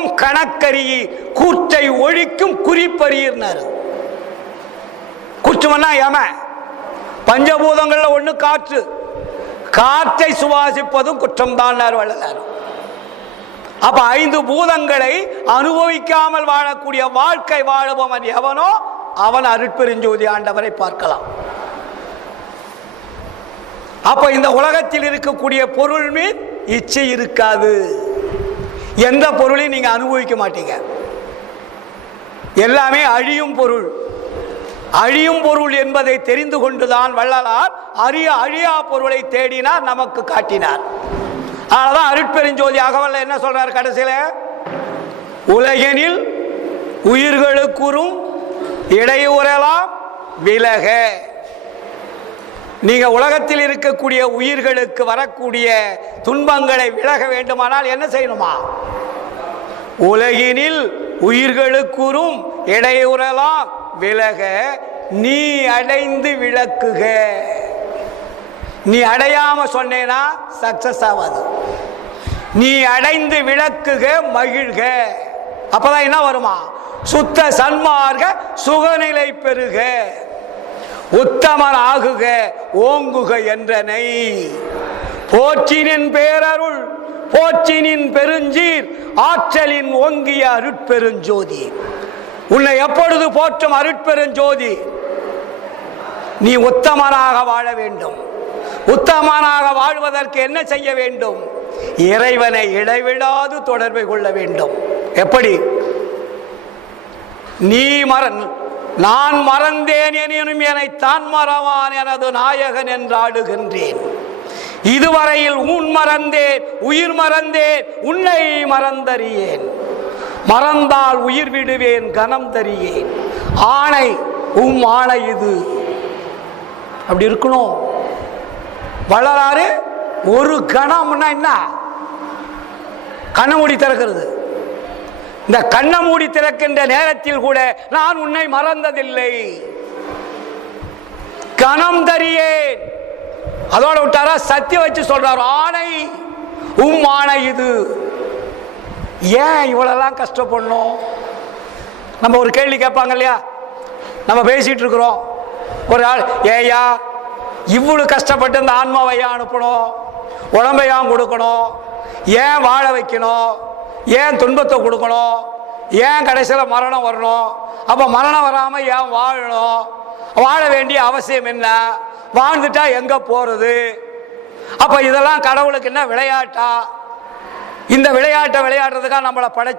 ஒழிக்கும் கணக்கறி கூற்றை ஒழிக்கும் குறிப்பறியினார். குற்றம்னா யம பஞ்சபூதங்கள்ல ஒண்ணு காற்று. காற்றை சுவாசிப்பதும் குற்றம்தான் வள்ளலார். அப்ப ஐந்து பூதங்களை அனுபவிக்காமல் வாழக்கூடிய வாழ்க்கை வாழுபவன் எவனோ அவன் அருட்பெருஞ்சோதி ஆண்டவரை பார்க்கலாம். அப்ப இந்த உலகத்தில் இருக்கக்கூடிய பொருள் மீது இச்சை இருக்காது. எந்த பொருளையும் நீங்க அனுபவிக்க மாட்டீங்க? எல்லாமே அழியும் பொருள். அழியும் பொருள் என்பதை தெரிந்து கொண்டுதான் வள்ளலார் அரிய அழியா பொருளை தேடினார் நமக்கு காட்டினார். அதனாலதான் அருட்பெருஞ்சோதி அகவல்ல என்ன சொல்றார் கடைசியில? உலகெனில் உயிர்களுக்குறும் இடையூறலாம் விலக. நீங்க உலகத்தில் இருக்கக்கூடிய உயிர்களுக்கு வரக்கூடிய துன்பங்களை விலக வேண்டுமானால் என்ன செய்யணுமா? உலகினில் உயிர்களுக்குறும் இடையூறலாம் விலக நீ அடைந்து விளக்குக. நீ அடையாம சொன்னேன்னா சக்சஸ் ஆகாது நீ அடைந்து விளக்குக மகிழ்க. அப்பதான் என்ன வருமா? சுத்த சன்மார்க சுகநிலை பெறுக. உத்தமர் ஆகுக ஓங்குக என்றனை. போற்றினின் பேரருள் போற்றினின் பெருஞ்சீர் ஆற்றலின் ஓங்கிய அருட்பெருஞ்சோதி. உன்னை எப்பொழுது போற்றும் அருட்பெருஞ்சோதி? நீ உத்தமனாக வாழ வேண்டும். உத்தமனாக வாழ்வதற்கு என்ன செய்ய வேண்டும்? இறைவனை இடைவிடாது தொடர்பு கொள்ள வேண்டும். எப்படி? நீ மறன் நான் மறந்தேன் எனினும் என்னை தான் மறவான் எனது நாயகன் என்றாடுகின்றேன் இதுவரையில் உன் மறந்தேன் உயிர் மறந்தேன் உன்னை மறந்தறியேன். மறந்தால் உயிர் விடுவேன் கனம் தறியேன் ஆணை உம் ஆணை இது. அப்படி இருக்கணும். வளராறு ஒரு கணம்னா என்ன? கண்ணை மூடி திறக்கிறது. இந்த கண்ணை மூடி திறக்கின்ற நேரத்தில் கூட நான் உன்னை மறந்ததில்லை. கணம் தரியேன். அதோட விட்டாரா சத்தியம் வச்சு சொல்றார் ஆணை உம் ஆணை இது. ஏன் இவ்வளவுலாம் கஷ்டப்படணும்? நம்ம ஒரு கேள்வி கேட்பாங்க இல்லையா? நம்ம பேசிட்டு இருக்கிறோம். ஒரு ஆள் ஏயா இவ்வளவு கஷ்டப்பட்டு இந்த ஆன்மாவையா அனுப்பணும்? உடம்பையா கொடுக்கணும்? ஏன் வாழ வைக்கணும்? ஏன் துன்பத்தை கொடுக்கணும்? ஏன் கடைசியில் மரணம் வரணும்? அப்போ மரணம் வராமல் ஏன் வாழணும்? வாழ வேண்டிய அவசியம் என்ன? வாழ்ந்துட்டா எங்கே போகிறது அப்போ இதெல்லாம் கடவுளுக்கு என்ன விளையாட்டா? இந்த விளையாட்டை விளையாடுறதுக்காக நம்மளை படைச்ச